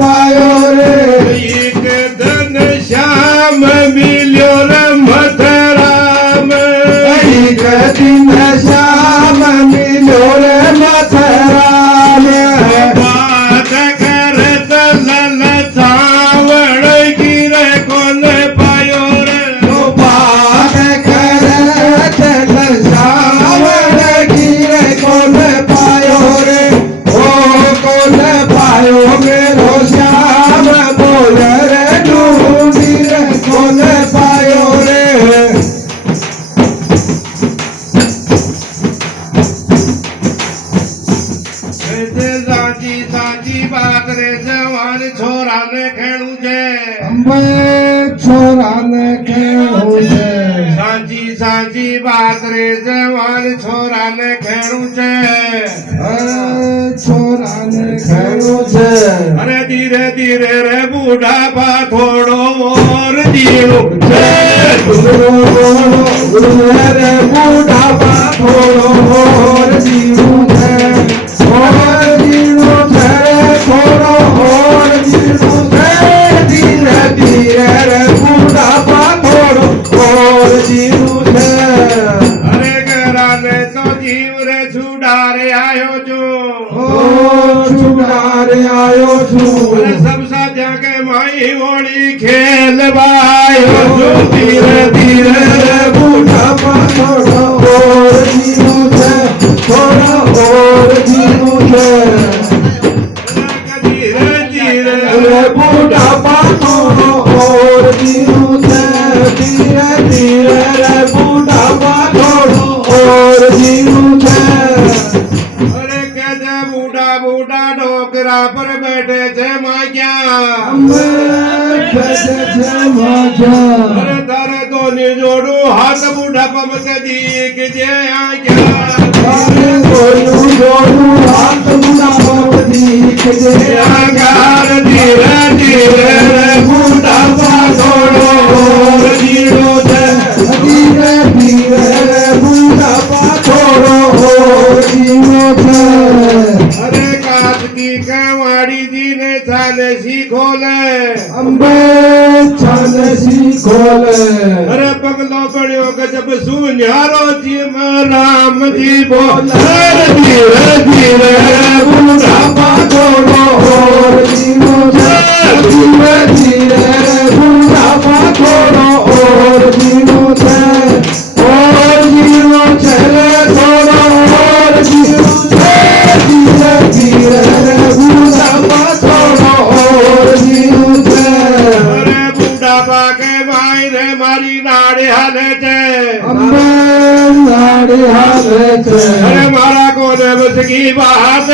पायो रे एक धन श्याम मिल्यो रे मथुराम एक दिन श्याम मिलो रे मथुराम बात करत ललचावड़ गिरे कोन पायो रे बात करत ललचावड़ गिरे कोन पायो रे ओ कोन पायो मेरो श्याम बोल रे ढूंढी रे कोन पायो रे સાચી સાચી વાત રે જવાન છોરાને ખેડું છે અંબે છોરાને ખેડું છે સાચી સાચી વાત રે જવાન છોરાને ખેડું છે છોરાને ખેડું છે અરે ધીરે ધીરે રે બુઢા પા થોડો મોર જીણું છે રે બુઢા પા થોડો મોર જીણું છે મોર જીણું છે થોડો મોર જીણું છે ધીરે ધીરે રે બુઢા પા થોડો મોર જીણું છે અરે ઘરાને તો જીવ રે છુડારે આયો છું ઓ છુડારે આયો છું અરે સબ સાધ્યા કે માઈ હોળી ખેલવાયો છું ધીરે ધીરે રે બુઢા પા થોડો મોર જીણું છે થોડો મોર જીણું છે ધીરે ધીરે રે બુઢા પા થોડો મોર જીણું છે ધીરે ધીરે રે બુઢા પા થોડો મોર જીણું છે અરે કે જે બુઢા બુઢા ડોકરા પર બેઠે છે માગ્યા અંબે બેઠે છે માજા અરે તારે તો જોડું હાથ બુઢા પમતે દીક જે આગ્યા તારે કોઈનું જોડું હાથ બુઢા પગ દીખજે આગાર ધીરે ધીરે રે બુઢા પા થોડો મોર જીણું છે ધીરે ધીરે રે બુઢા પા થોડો મોર જીણું છે અરે કાચકી કાવાડી દીને ચાલે શીખોલે અંબે છાને શીખોલે અરે પગલો પડ્યો ગજબ સુન્યારો જીમ રામજી બોલે ધીરે ધીરે બુઢા પા થોડો મોર જીણું છે ધીરે ધીરે બુઢા પા થોડો મોર જીણું છે મોર જીણું છે રે થોડો મોર જીણું છે ધીરે ધીરે બુઢા પા થોડો મોર જીણું છે અરે બુઢા પાકે માઈ રે મારી નાડે હાલે છે અંબે નાડી હાલે છે અરે મારા કોને બસકી વાત